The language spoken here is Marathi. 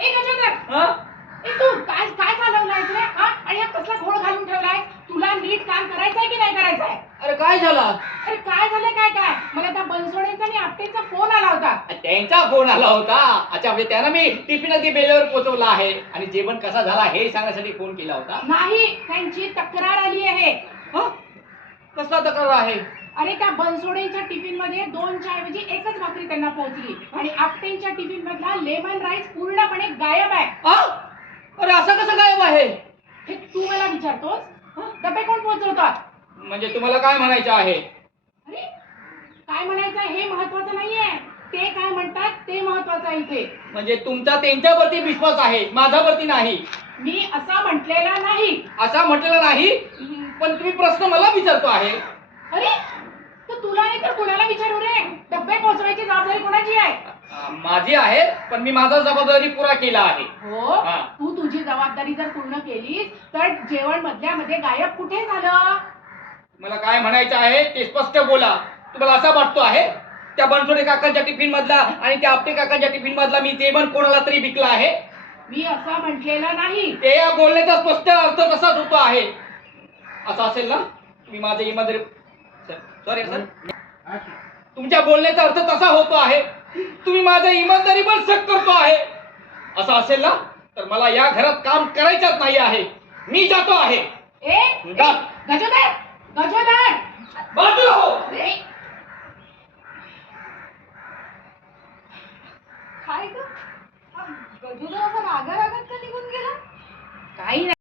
ए गजोदर, हा? ए तू काय काय चालवलाय रे? हा? आणि हा कसला घोळ घालून ठेवलाय? तुला नीट काम करायचंय की नाही करायचंय? अरे काय झालं? अरे काय झालंय काय काय? मला त्या बनसोडेचा आणि आपटेचा फोन आला होता. त्यांचा फोन आला होता. अच्छा, म्हणजे त्यांना मी टिफिन अगदी बेलेवर पोहोचवला आहे आणि जेवण कसा झाला हे सांगण्यासाठी फोन केला होता. नाही, त्यांची तक्रार आली आहे. हा? कसला तक्रार आहे? अरे त्या बनसोडेंच्या टिफिन मध्ये 2च्या ऐवजी एकच भाकरी त्यांना पोहोचली आणि आपटेंच्या टिफिन मधला लेमन राईस पूर्णपणे गायब आहे. हा? अरे असं कसं गायब आहे? हे तू मला विचारतोस? डबे कोण पोहोचवतात? म्हणजे तुम्हाला काय म्हणायचं आहे? अरे काय म्हणायचं हे महत्वाचं नाहीये, ते काय म्हणतात ते महत्वाचं आहे इथे. म्हणजे तुमचा त्यांच्यावरती विश्वास आहे, माझ्यावरती नाही. मी असा म्हटलेला नाही. असा म्हटलेला नाही, पण तुम्ही प्रश्न मला विचारतो आहे. अरे तर तुला नाही तर कुणाला विचारू रे? डबे पोहोचवायची जबाबदारी कोणाची आहे? माझी आहे, पण मी माझा जबाबदारी पुरा केला आहे. हो, तू तुझी जबाबदारी जर पूर्ण केलीस तर जेवण मधल्या मध्ये गायब कुठे झालं? मला काय म्हणायचं आहे ते स्पष्ट बोला. तुम्हाला असा वाटतो आहे त्या बनसोडे काकांच्या टिफिन मधला आणि त्या आपटे काकांच्या टिफिन मधला मी जेवण कोणाला तरी विकला आहे? मी असा म्हटलेला नाही. ते या बोलण्याचा स्पष्ट अर्थ तसाच होतो आहे. असं असेल ना, तुम्ही माझे इमानदारी सॉरी सर, तुमच्या बोलण्याचा अर्थ तसा होतो आहे तुम्ही माझ्या इमानदारीवर शक करतो आहे. असं असेल ना तर मला या घरात काम करायचंच नाही आहे. मी जातो आहे. ए गजोदर, गजोदर, बस